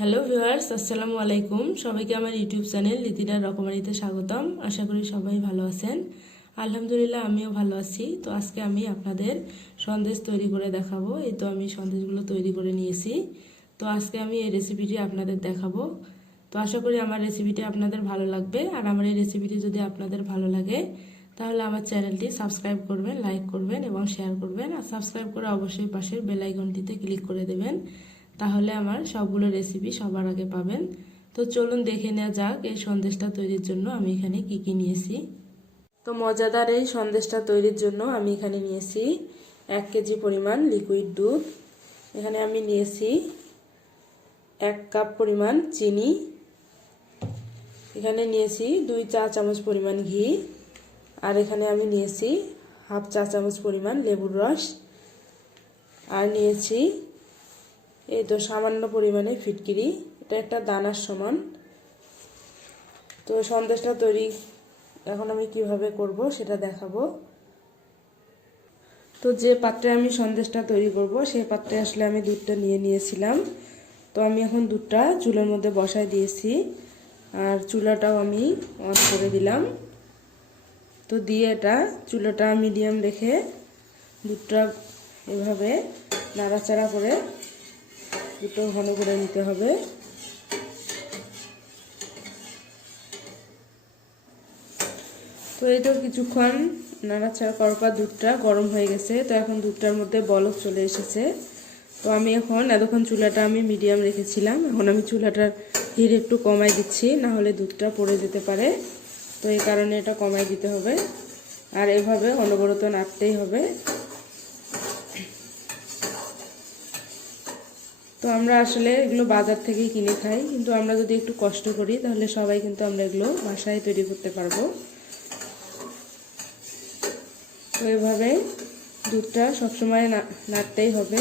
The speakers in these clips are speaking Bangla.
হ্যালো ভিউয়ার্স, আসসালামু আলাইকুম। সবাইকে আমার ইউটিউব চ্যানেল লিতিনার রকমারিতে স্বাগতম। আশা করি সবাই ভালো আছেন। আলহামদুলিল্লাহ, আমিও ভালো আছি। তো আজকে আমি আপনাদের সন্দেশ তৈরি করে দেখাবো। এই তো আমি সন্দেশগুলো তৈরি করে নিয়েছি। তো আজকে আমি এই রেসিপিটি আপনাদের দেখাবো। তো আশা করি আমার রেসিপিটি আপনাদের ভালো লাগবে। আর আমার এই রেসিপিটি যদি আপনাদের ভালো লাগে তাহলে আমার চ্যানেলটি সাবস্ক্রাইব করবেন, লাইক করবেন এবং শেয়ার করবেন। আর সাবস্ক্রাইব করে অবশ্যই পাশের বেল আইকনটিতে ক্লিক করে দেবেন, তাহলে আমার সবগুলো রেসিপি সবার আগে পাবেন। তো চলুন দেখে নেওয়া যাক এই সন্দেশটা তৈরির জন্য আমি এখানে কি কি নিয়েছি। তো মজাদার এই সন্দেশটা তৈরির জন্য আমি এখানে নিয়েছি 1 কেজি পরিমাণ লিকুইড দুধ। এখানে আমি নিয়েছি 1 কাপ পরিমাণ চিনি। এখানে নিয়েছি 2 চা চামচ পরিমাণ ঘি। আর এখানে আমি নিয়েছি হাফ চা চামচ পরিমাণ লেবুর রস। আর নিয়েছি এই তো সামান্য পরিমাণে ফিটকিরি, এটা একটা দানার সমান। তো সন্দেশটা তৈরি এখন আমি কিভাবে করব সেটা দেখাবো। তো যে পাত্রে আমি সন্দেশটা তৈরি করব সেই পাত্রে আসলে আমি দুধটা নিয়েছিলাম। তো আমি এখন দুধটা চুলার মধ্যে বসায় দিয়েছি, আর চুলাটাও আমি অন করে দিলাম। তো দিয়ে এটা চুলাটা মিডিয়াম রেখে দুধটা এভাবে নাড়াচাড়া করে দুটো ঘন করে নিতে হবে। তো এই তো কিছুক্ষণ নাড়াচাড়া করার পর দুধটা গরম হয়ে গেছে। তো এখন দুধটার মধ্যে বলক চলে এসেছে। তো আমি এখন এতক্ষণ চুলাটা আমি মিডিয়াম রেখেছিলাম, এখন আমি চুলাটার হিট একটু কমাই দিচ্ছি, না হলে দুধটা পড়ে যেতে পারে। তো এই কারণে এটা কমাই দিতে হবে। আর এভাবে অনবরত নাড়তেই হবে। তো আমরা আসলে এগুলো বাজার থেকেই কিনে খাই, কিন্তু আমরা যদি একটু কষ্ট করি তাহলে সবাই কিন্তু আমরা এগুলো বাসায় তৈরি করতে পারবো। তো এভাবে দুধটা সবসময় নাড়তেই হবে।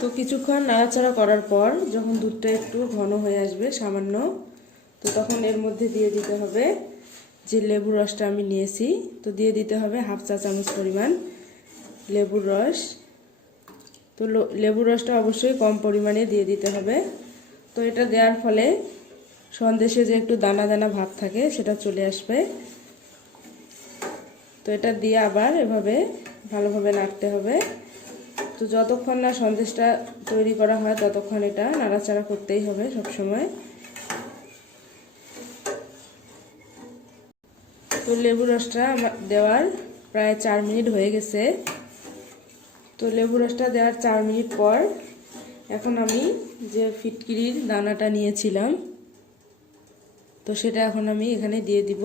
তো কিছুক্ষণ নাড়াচাড়া করার পর যখন দুধটা একটু ঘন হয়ে আসবে সামান্য, তো তখন এর মধ্যে দিয়ে দিতে হবে যে লেবুর রসটা আমি নিয়েছি। তো দিয়ে দিতে হবে হাফ চা চামচ পরিমাণ লেবুর রস। তো লেবুর রসটা অবশ্যই কম পরিমাণে দিয়ে দিতে হবে। তো এটা দেওয়ার ফলে সন্দেশে যে একটু দানা দানা ভাব থাকে সেটা চলে আসবে। তো এটা দিয়ে আবার এভাবে ভালোভাবে নাড়তে হবে। তো যতক্ষণ না সন্দেশটা তৈরি করা হয় ততক্ষণ এটা নাড়াচাড়া করতেই হবে সব সময়। তো লেবু রসটা দেওয়ার প্রায় 4 মিনিট হয়ে গেছে। তো লেবু রসটা দেওয়ার 4 মিনিট পর এখন আমি যে ফিটকিরির দানাটা নিয়েছিলাম তো সেটা এখন আমি এখানে দিয়ে দিব।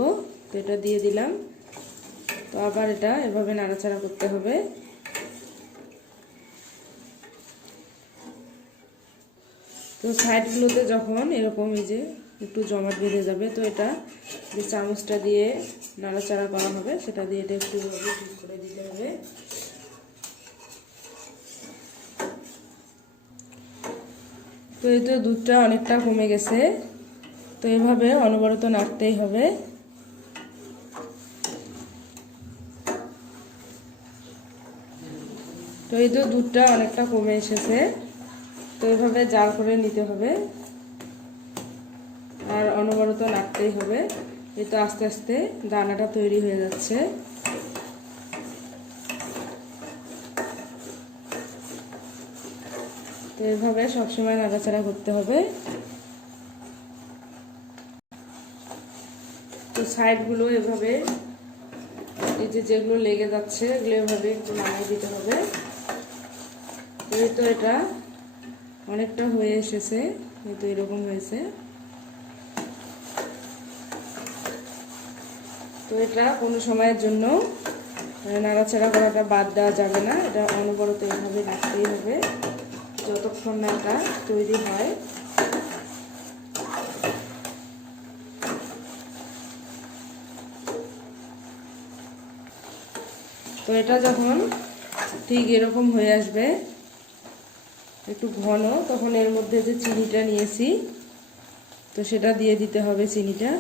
তো এটা দিয়ে দিলাম। তো আবার এটা এভাবে নাড়াচাড়া করতে হবে। তো সাইডগুলোতে যখন এরকম এই যে একটু জমাট বেঁধে যাবে, তো এটা যে চামচটা দিয়ে নাড়াচাড়া করা হবে সেটা দিয়ে এটা একটু ঠিক করে দিতে হবে। তো এই তো দুধটা অনেকটা কমে গেছে। তো এভাবে অনবরত নাড়তেই হবে। তো এই তো দুধটা অনেকটা কমে এসেছে। তো এভাবে জাল করে নিতে হবে আর অনবরত নাড়তেই হবে। এই তো আস্তে আস্তে দানাটা তৈরি হয়ে যাচ্ছে। তো এভাবে সবসময় নাড়াচাড়া করতে হবে। তো সাইডগুলো এভাবে এই যে যেগুলো লেগে যাচ্ছে এগুলো এভাবে একটু নামিয়ে দিতে হবে। এই তো এটা অনেকটা হয়ে এসেছে, এই তো এরকম হয়েছে। তো এটা কোনো সময়ের জন্য নাড়াচাড়া করাটা বাদ দেওয়া যাবে না, এটা অনবরত এভাবে রাখতেই হবে যতক্ষণ না এটা তৈরি হয়। তো এটা যখন ঠিক এরকম হয়ে আসবে একটু ঘন, তখন এর মধ্যে যে চিনিটা নিয়েছি তো সেটা দিয়ে দিতে হবে। চিনিটা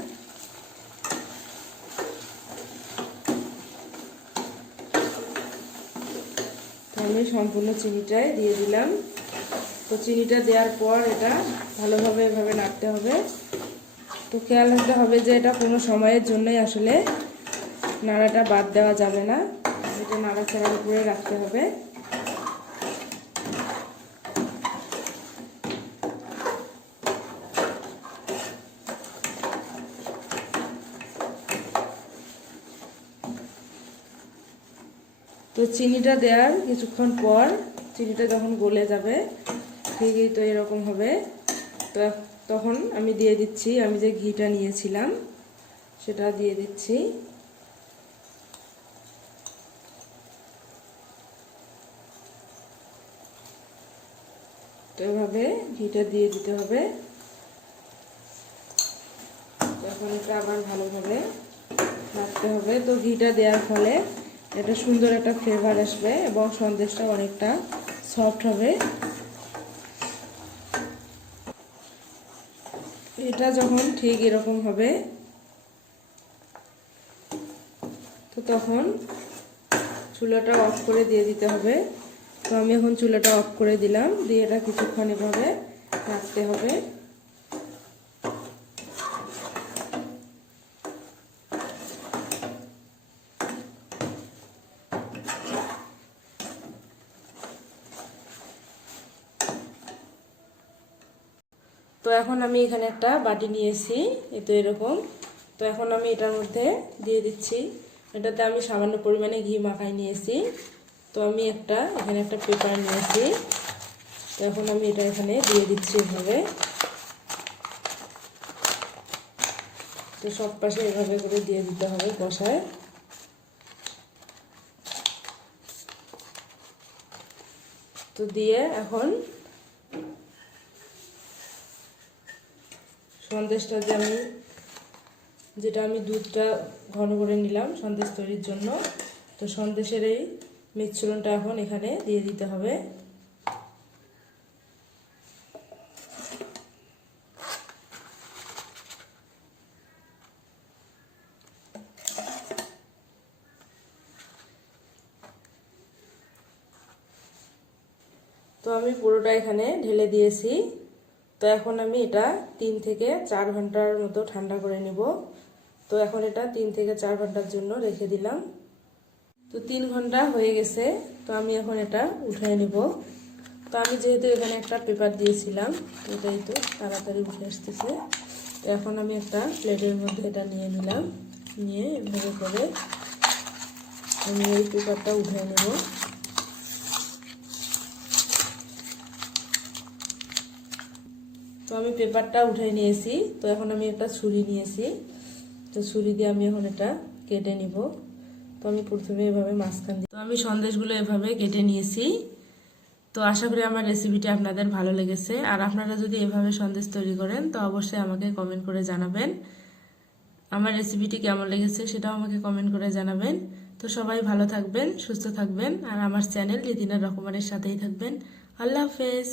আমি সম্পূর্ণ চিনিটাই দিয়ে দিলাম। তো চিনিটা দেওয়ার পর এটা ভালোভাবে এভাবে নাড়তে হবে। তো খেয়াল রাখতে হবে যে এটা কোনো সময়ের জন্যই আসলে নাড়াটা বাদ দেওয়া যাবে না, এটা নাড়াচাড়ার উপরে রাখতে হবে। তো চিনিটা দেওয়ার কিছুক্ষণ পর চিনিটা যখন গলে যাবে ঠিকই তো এরকম হবে। তো তখন আমি দিয়ে দিচ্ছি, আমি যে ঘিটা নিয়েছিলাম সেটা দিয়ে দিচ্ছি। তো এভাবে ঘিটা দিয়ে দিতে হবে। এখন এটা আবার ভালোভাবে রাখতে হবে। তো ঘিটা দেওয়ার ফলে এটা সুন্দর একটা ফ্লেভার আসবে এবং সন্দেশটা অনেকটা সফট হবে। এটা যখন ঠিক এরকম হবে তো তখন চুলাটা অফ করে দিয়ে দিতে হবে। তো আমি এখন চুলাটা অফ করে দিলাম, দিয়ে এটা কিছুক্ষণ এভাবে রাখতে হবে। তো এখন আমি এখানে একটা বাটি নিয়েছি, এই তো এরকম। তো এখন আমি এটার মধ্যে দিয়ে দিচ্ছি। এটাতে আমি সামান্য পরিমাণে ঘি মাখাই নিয়েছি। তো আমি এখানে একটা পেপার নিয়েছি। তো এখন আমি এটা এখানে দিয়ে দিচ্ছি এভাবে। তো সব পাশে এভাবে করে দিয়ে দিতে হবে কষায়। তো দিয়ে এখন সন্দেশটা যেটা আমি দুধটা ঘন করে নিলাম সন্দেশ তৈরির জন্য, তো সন্দেশের এই মিশ্রণটা এখন এখানে দিয়ে দিতে হবে। তো আমি পুরোটা এখানে ঢেলে দিয়েছি। তো এখন আমি এটা 3 থেকে 4 ঘন্টার মতো ঠান্ডা করে নেব। তো এখন এটা 3 থেকে 4 ঘন্টার জন্য রেখে দিলাম। তো 3 ঘন্টা হয়ে গেছে। তো আমি এখন এটা উঠিয়ে নেব। তো আমি যেহেতু এখানে একটা পেপার দিয়েছিলাম, এটাই তো তাড়াতাড়ি উঠে আসতেছে। তো এখন আমি একটা প্লেটের মধ্যে এটা নিয়ে নিলাম, নিয়ে এভাবে করে আমি এই পেপারটা উঠিয়ে নেব। তো আমি পেপারটা উঠিয়ে নিয়েছি। তো এখন আমি একটা ছুরি নিয়েছি। তো ছুরি দিয়ে আমি এখন এটা কেটে নিব। তো আমি প্রথমে এভাবে মাঝখান দিয়ে তো আমি সন্দেশগুলো এভাবে কেটে নিয়েছি। তো আশা করি আমার রেসিপিটা আপনাদের ভালো লেগেছে। আর আপনারা যদি এভাবে সন্দেশ তৈরি করেন তো অবশ্যই আমাকে কমেন্ট করে জানাবেন। আমার রেসিপিটি কেমন লেগেছে সেটাও আমাকে কমেন্ট করে জানাবেন। তো সবাই ভালো থাকবেন, সুস্থ থাকবেন, আর আমার চ্যানেল লিতিনার রকমারির সাথেই থাকবেন। আল্লাহ হাফেজ।